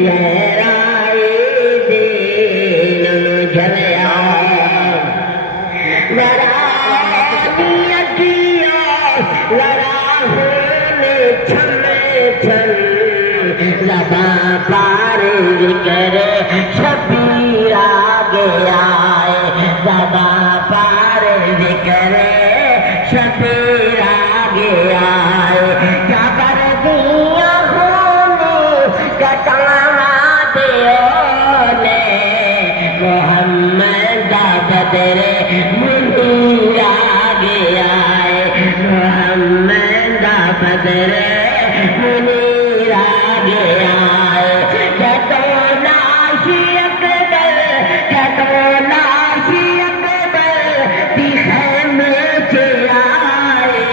لہرائی دین جلیا ذرا نیتیا ذرا ہونے چھم چھم زباں پار ذکر شبیر آگے آئے زباں پار ذکر شبیر آگے آئے کیا کر دیا ہونے کٹانا دیو نے محمد بدر منیر آگے آئے محمد بدر منیر آگے آئے کٹونا شی اکبر کٹونا شی اکبر پیچھے میں چلائے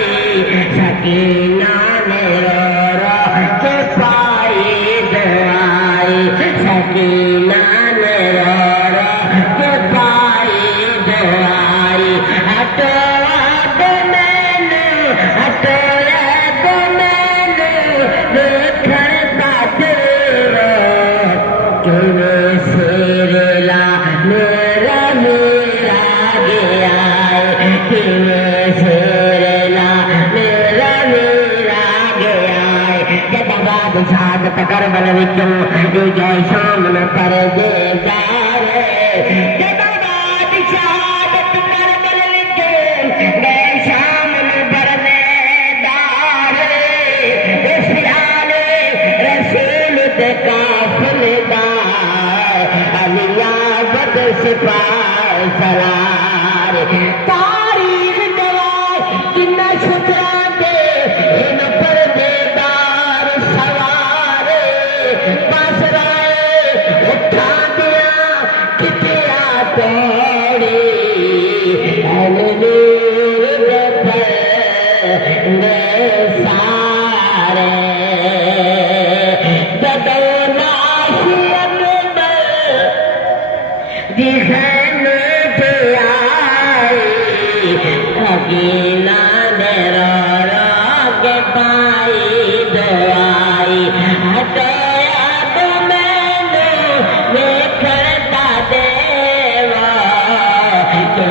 سکینہ نے رو رو کے پائی دعائی سکینہ نے رو رو کے پائی دعائی ہٹو یاد میں ہٹو یاد میں دیکھر پاترو کہ سیر لا میرا میرا گیا ہے کہ سیر لا میرا میرا گیا ہے جب بعد شہادت کربلا وچوں گئے شام نہ پردے دار جب بعد شہادت کربلا وچوں گئے شام نہ پردے دار اسرار رسول تے کافل دار علیا بد سپاہ سلار تاریخ گواہ کنا شکرا دے ان پردے دار سوارے پاس رائے اٹھا دیا کتیا توڑی اہل نور دے پردے سارے جدو ناشی اکبر دکھانے پہ آئی حکیمہ نے رو رو کے پائی دعائی ہٹو یاد میں کرتا دیوا کہ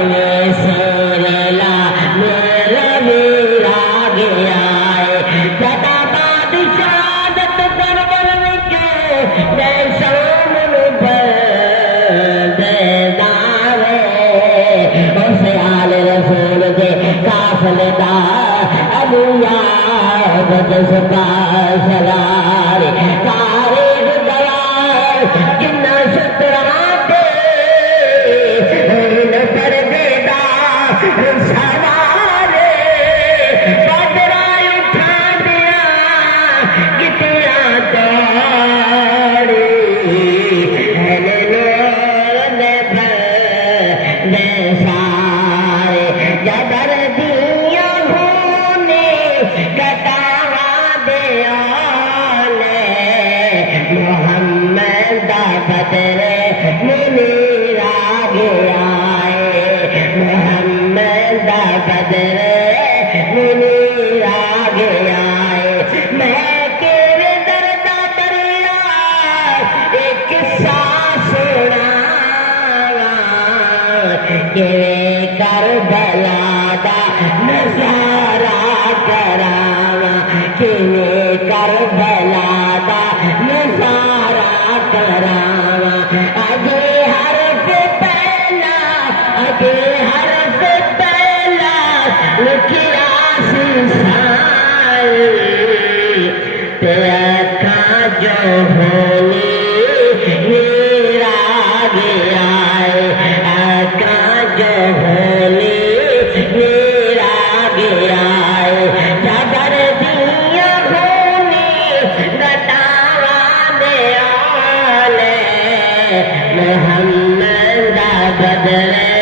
سیر لا میرا میرا گیا ہے جدا بعد شہادت کربلا وچوں گئے شام نوں پردے دار اس آل رسول دے قافل دار علیا بد سپاہ سلار تاریخ گواہ کنا شکرا دے ان پردے دار سوارے بدرا اٹھا دیا کتیا توڑی اہل نور نے پردے سارے جبر دیا ہونے کٹاوا دیا محمد بدر منیر آگے آئے محمد بدر منیر آگے آئے میں تیرے دردہ دریا ایک قصہ سناواں کہ کربلا دا نظارہ کراواں کہ کربلا دا نظارہ کراواں اگے حرف پہلا اگے حرف پہلا لکھیا سی سائے تے اکھاں جو ہونی میرا گیا ہے اکھاں جو ہونی میرا گیا ہے جبر دیا ہونی گٹاوا دیا محمد بدر